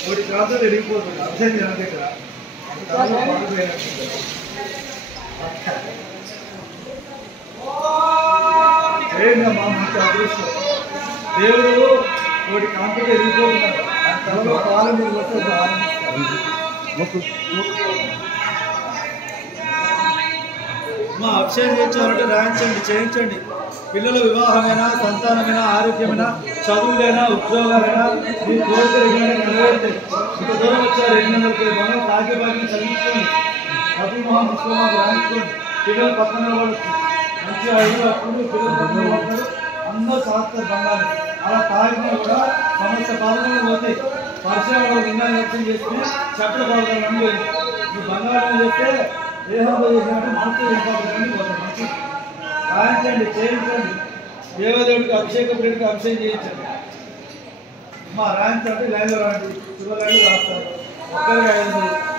ఒకటి కాదు ఎరిగిపోతుంది అర్థం చేయాలి ఇక్కడ చేయండమ్మా మంచి అదృష్టం దేవుడు ఒకటి కాంపిటీ ఎరిగిపోతున్నారు ఆ తలలో పాలు మీరు వస్తే మా అభిషేకం చేయించాలంటే రాయించండి చేయించండి పిల్లల వివాహమైనా సంతానమైనా ఆరోగ్యమైనా చదువులైనా ఉద్యోగాలైనా మీ కోరికలు నెరవేరుతాయి ఇంత దూరం వచ్చారు 800 మనం భాగ్యభాగ్యం చదివించుకోండి అభిమోహం విశ్వమాకు రాయించుకోండి పిల్లలు పక్కన పడవచ్చు మంచి ఐదు అప్పుడు పిల్లలు పక్కన పడతారు అందరూ శాస్త్ర బంగారు అలా తాగినా కూడా సమస్త పాల్గొని పోతాయి పరిచయంలో లింగాన్ని వ్యక్తం చేస్తే చట్ట పాల్గొనని పోయింది ఈ బంగారం చేస్తే దేహంలో చేసినట్టు మనసు పోతాయి మంచి రాయించండి చేయించండి దేవదేవుడికి అభిషేకం రెడ్డికి అభిషేకం చేయించండి మా రాయించండి లైన్లో రండి 2 లైన్లు రాస్తారు ఒక్కరికి 500